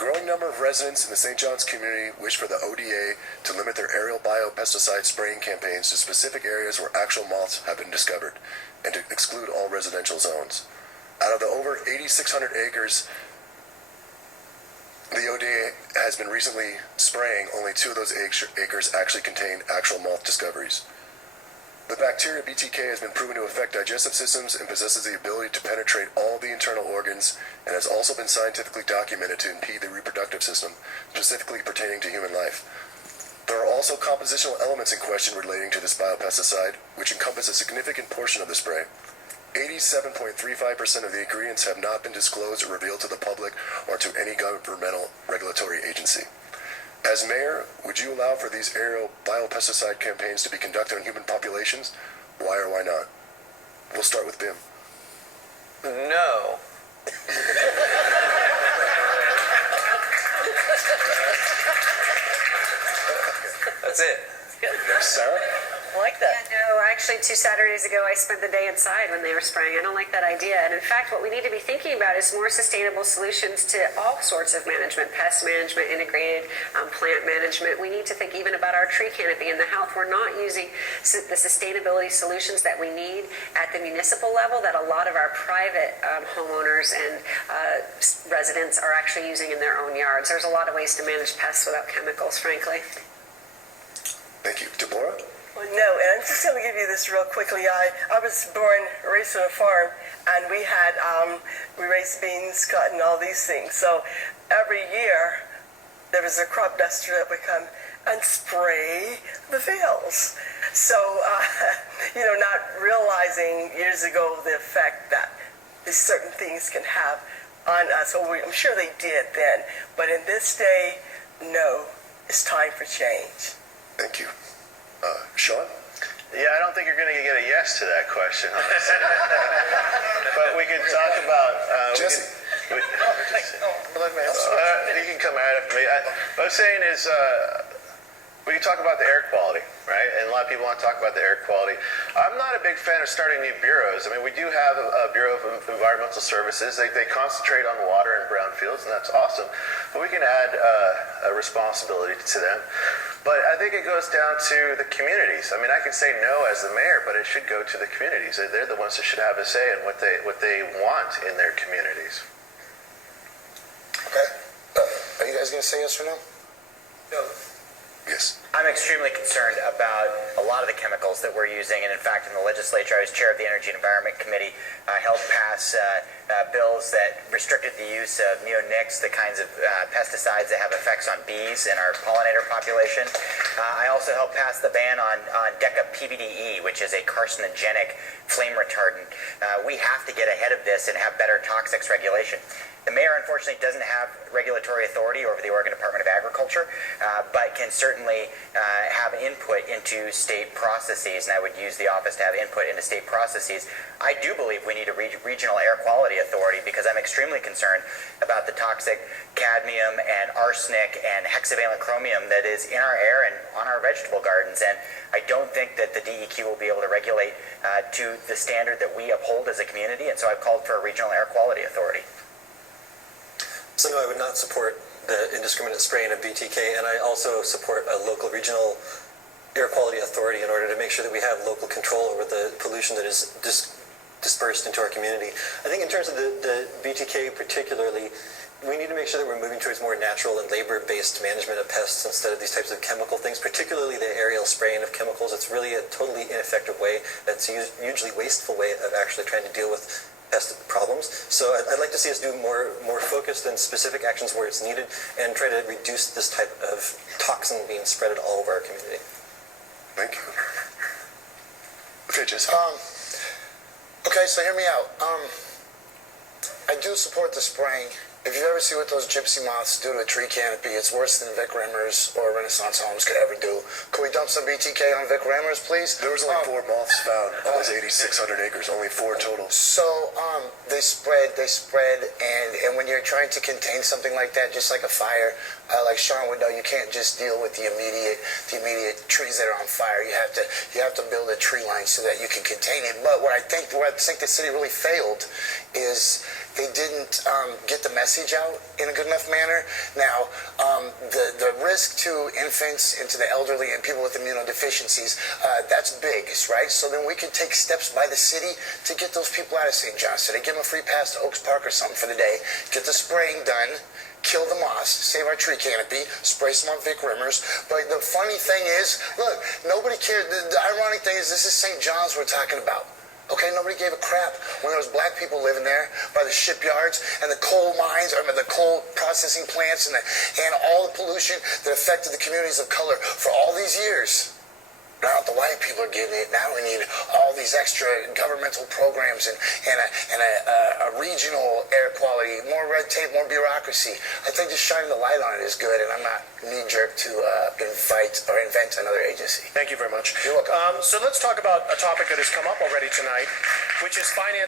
growing number of residents in the St. John's community wish for the ODA to limit their aerial biopesticide spraying campaigns to specific areas where actual moths have been discovered, and to exclude all residential zones. Out of the over 8,600 acres the ODA has been recently spraying, only 2 of those acres actually contain actual moth discoveries. The bacteria BTK has been proven to affect digestive systems and possesses the ability to penetrate all the internal organs, and has also been scientifically documented to impede the reproductive system, specifically pertaining to human life. There are also compositional elements in question relating to this biopesticide, which encompass a significant portion of the spray. 87.35% of the ingredients have not been disclosed or revealed to the public or to any governmental regulatory agency. As mayor, would you allow for these aerial biopesticide campaigns to be conducted on human populations? Why or why not? We'll start with Bim. No. That's it. Sarah? I like that. Yeah, no, actually 2 Saturdays ago I spent the day inside when they were spraying. I don't like that idea. And in fact, what we need to be thinking about is more sustainable solutions to all sorts of management, pest management, integrated plant management. We need to think even about our tree canopy and the health. We're not using the sustainability solutions that we need at the municipal level that a lot of our private homeowners and residents are actually using in their own yards. There's a lot of ways to manage pests without chemicals, frankly. Thank you. Deborah? Well, no, and I'm just going to give you this real quickly. I was born, raised on a farm, and we had, we raised beans, cotton, all these things. So every year, there was a crop duster that would come and spray the fields. So, you know, not realizing years ago the effect that these certain things can have on us. So I'm sure they did then. But in this day, no, it's time for change. Thank you. Sean? Yeah, I don't think you're going to get a yes to that question, honestly. But we can talk about... Jessie? You can come right after me. What I'm saying is, we can talk about the air quality, right? And a lot of people want to talk about the air quality. I'm not a big fan of starting new bureaus. I mean, we do have a Bureau of Environmental Services. They concentrate on water and brownfields, and that's awesome. But we can add a responsibility to them. But I think it goes down to the communities. I mean, I can say no as the mayor, but it should go to the communities. They're the ones that should have a say in what they want in their communities. Okay. Are you guys going to say yes or no? No. Yes. I'm extremely concerned about a lot of the chemicals that we're using, and in fact in the legislature I was chair of the Energy and Environment Committee. I helped pass bills that restricted the use of neonics, the kinds of pesticides that have effects on bees and our pollinator population. I also helped pass the ban on Deca-PBDE, which is a carcinogenic flame retardant. We have to get ahead of this and have better toxics regulation. The mayor, unfortunately, doesn't have regulatory authority over the Oregon Department of Agriculture, but can certainly have input into state processes, and I would use the office to have input into state processes. I do believe we need a regional air quality authority because I'm extremely concerned about the toxic cadmium and arsenic and hexavalent chromium that is in our air and on our vegetable gardens, and I don't think that the DEQ will be able to regulate to the standard that we uphold as a community, and so I've called for a regional air quality authority. So no, I would not support the indiscriminate spraying of BTK, and I also support a local regional air quality authority in order to make sure that we have local control over the pollution that is dispersed into our community. I think in terms of the BTK particularly, we need to make sure that we're moving towards more natural and labor-based management of pests instead of these types of chemical things, particularly the aerial spraying of chemicals. It's really a totally ineffective way. That's a hugely wasteful way of actually trying to deal with pest problems. So I'd like to see us do more focused and specific actions where it's needed and try to reduce this type of toxin being spread all over our community. Thank you. Okay, Jessie. Okay, so hear me out. I do support the spraying. If you ever see what those gypsy moths do to a tree canopy, it's worse than Vic Rimmers or Renaissance Homes could ever do. Could we dump some BTK on Vic Rimmers, please? There was only 4 moths found on those 8,600 acres, only 4 total. So, they spread, and when you're trying to contain something like that, just like a fire, like Sean would know, you can't just deal with the immediate trees that are on fire. You have to build a tree line so that you can contain it. But what I think the city really failed is they didn't get the message out in a good enough manner. Now, the risk to infants and to the elderly and people with immunodeficiencies, that's big, right? So then we could take steps by the city to get those people out of St. John's today. Give them a free pass to Oaks Park or something for the day. Get the spraying done. Kill the moss, save our tree canopy, spray some on Vic Rimmers. But the funny thing is, look, nobody cared. The ironic thing is this is St. John's we're talking about. Okay, nobody gave a crap when there was black people living there by the shipyards and the coal mines, or the coal processing plants and all the pollution that affected the communities of color for all these years. Now the white people are getting it. Now we need all these extra governmental programs and a regional air quality, more red tape, more bureaucracy. I think just shining the light on it is good, and I'm not knee-jerk to invent another agency. Thank you very much. You're welcome. So let's talk about a topic that has come up already tonight, which is finance.